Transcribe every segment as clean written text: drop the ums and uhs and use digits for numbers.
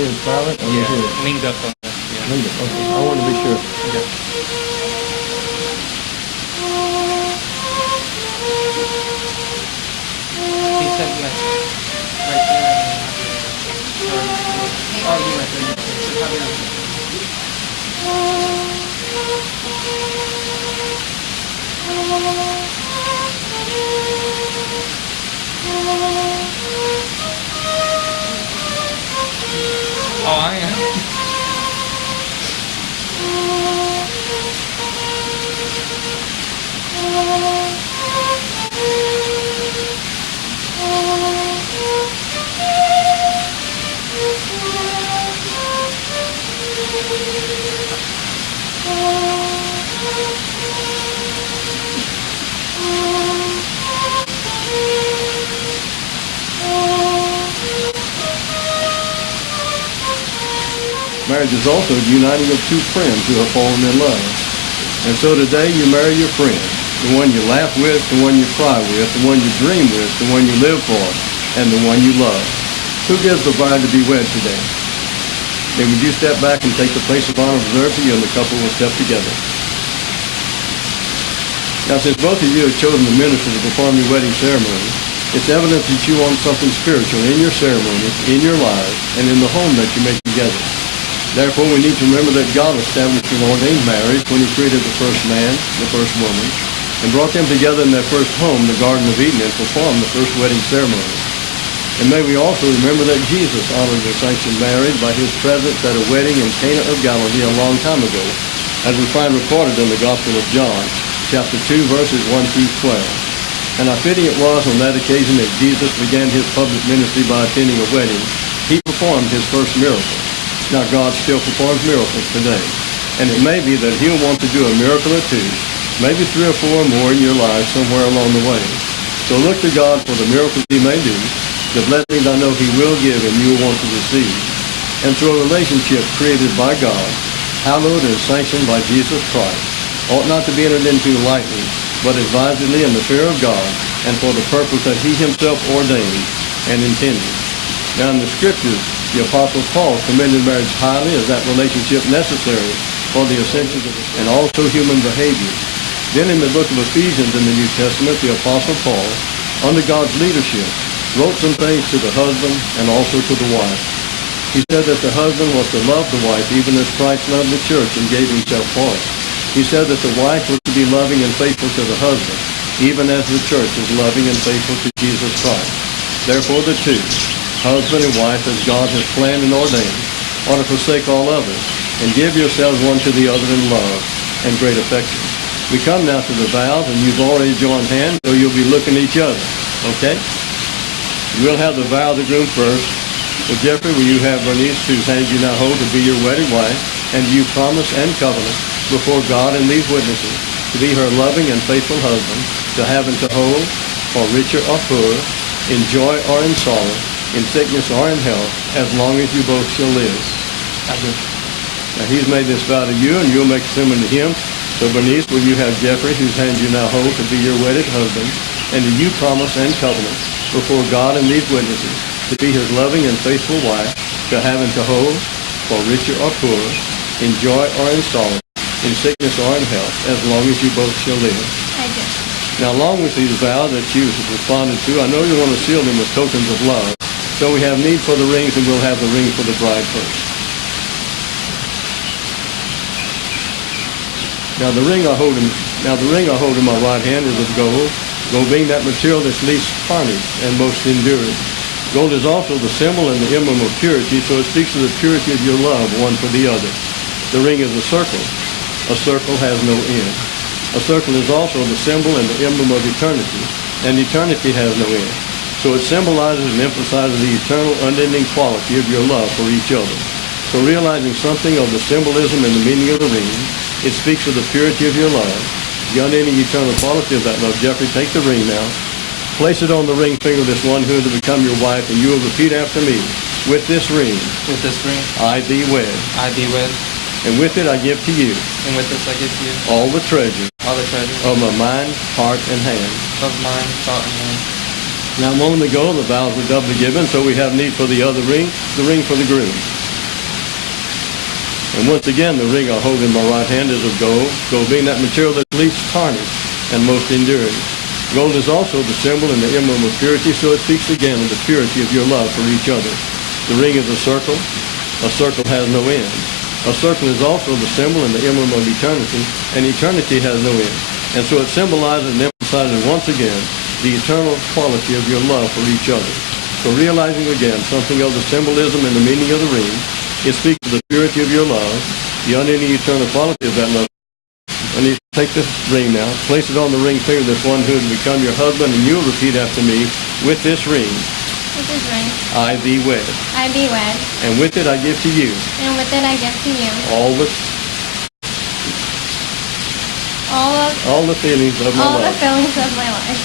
is silent? Or is it? Linked up on that. Yeah. Linked up. Okay. I want to be sure. Yeah. He said like right there. Oh, you right there. So probably oh, I am. Marriage is also the uniting of two friends who have fallen in love. And so today you marry your friend, the one you laugh with, the one you cry with, the one you dream with, the one you live for, and the one you love. Who gives the bride to be wed today? Then would you step back and take the place of honor reserved for you, and the couple will step together. Now, since both of you have chosen the minister to perform your wedding ceremony, it's evident that you want something spiritual in your ceremony, in your lives, and in the home that you make together. Therefore, we need to remember that God established an ordained marriage when he created the first man, the first woman, and brought them together in their first home, the Garden of Eden, and performed the first wedding ceremony. And may we also remember that Jesus honored the sanctioned marriage by his presence at a wedding in Cana of Galilee a long time ago, as we find recorded in the Gospel of John, chapter 2, verses 1 through 12. And how fitting it was on that occasion that Jesus began his public ministry by attending a wedding, he performed his first miracle. Now, God still performs miracles today. And it may be that he'll want to do a miracle or two, maybe 3 or 4 more in your life somewhere along the way. So look to God for the miracles he may do, the blessings I know he will give and you will want to receive. And through a relationship created by God, hallowed and sanctioned by Jesus Christ, ought not to be entered into lightly, but advisedly in the fear of God, and for the purpose that he himself ordained and intended. Now in the scriptures, the Apostle Paul commended marriage highly as that relationship necessary for the essentials of and also human behavior. Then in the book of Ephesians in the New Testament, the Apostle Paul, under God's leadership, wrote some things to the husband and also to the wife. He said that the husband was to love the wife even as Christ loved the church and gave himself for it. He said that the wife was to be loving and faithful to the husband, even as the church is loving and faithful to Jesus Christ. Therefore the two, husband and wife, as God has planned and ordained, ought to forsake all others, and give yourselves one to the other in love and great affection. We come now to the vows, and you've already joined hands, so you'll be looking at each other, okay? We'll have the vow of the groom first. So Jeffrey, will you have Bernice, whose hand you now hold, to be your wedded wife, and do you promise and covenant before God and these witnesses to be her loving and faithful husband, to have and to hold, for richer or poorer, in joy or in sorrow, in sickness or in health, as long as you both shall live? I do. Now he's made this vow to you, and you'll make it similar to him. So Bernice, will you have Jeffrey, whose hand you now hold, to be your wedded husband, and do you promise and covenant before God and these witnesses to be his loving and faithful wife, to have and to hold, for richer or poorer, in joy or in sorrow, in sickness or in health, as long as you both shall live? I do. Now, along with these vows that you responded to, I know you want to seal them with tokens of love. So we have need for the rings, and we'll have the ring for the bride first. Now the ring I hold in my right hand is of gold, gold being that material that's least tarnished and most enduring. Gold is also the symbol and the emblem of purity, so it speaks of the purity of your love one for the other. The ring is a circle. A circle has no end. A circle is also the symbol and the emblem of eternity, and eternity has no end. So it symbolizes and emphasizes the eternal, unending quality of your love for each other. So realizing something of the symbolism and the meaning of the ring, it speaks of the purity of your love, the unending eternal quality of that love. Jeffrey, take the ring now. Place it on the ring finger of this one who is to become your wife, and you will repeat after me. With this ring, I thee wed. I thee wed. And with it I give to you And with this I give to you all the treasures all the treasures of my mind, heart, and hand. of mind, thought, and hand. Now a moment ago the vows were doubly given, so we have need for the other ring, the ring for the groom. And once again, the ring I hold in my right hand is of gold, gold being that material that's least tarnished and most enduring. Gold is also the symbol and the emblem of purity, so it speaks again of the purity of your love for each other. The ring is a circle. A circle has no end. A circle is also the symbol and the emblem of eternity, and eternity has no end. And so it symbolizes and emphasizes once again the eternal quality of your love for each other. So realizing again something of the symbolism and the meaning of the ring, it speaks of the purity of your love, the unending eternal quality of that love. And you take this ring now, place it on the ring finger of this one who will become your husband, and you'll repeat after me, with this ring, With this ring, I thee wed. I be wed, And with it I give to you and with it I give to you all the feelings of my all the life. feelings of my life.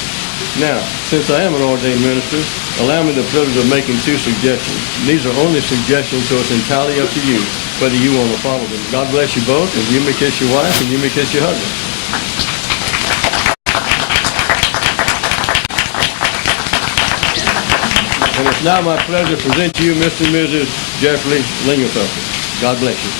Now, since I am an ordained minister, allow me the privilege of making 2 suggestions. These are only suggestions, so it's entirely up to you whether you want to follow them. God bless you both, and you may kiss your wife, and you may kiss your husband. And it's now my pleasure to present to you Mr. and Mrs. Jeffrey Lingerfelter. God bless you.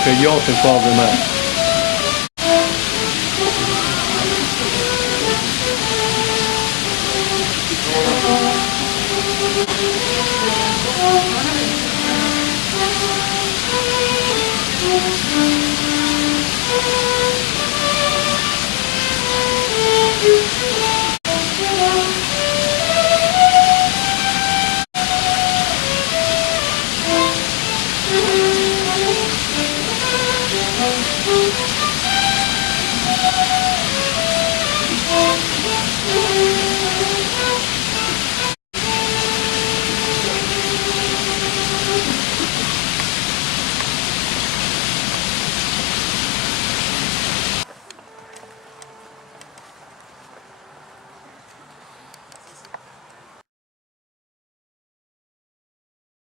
Okay, you all can follow them out.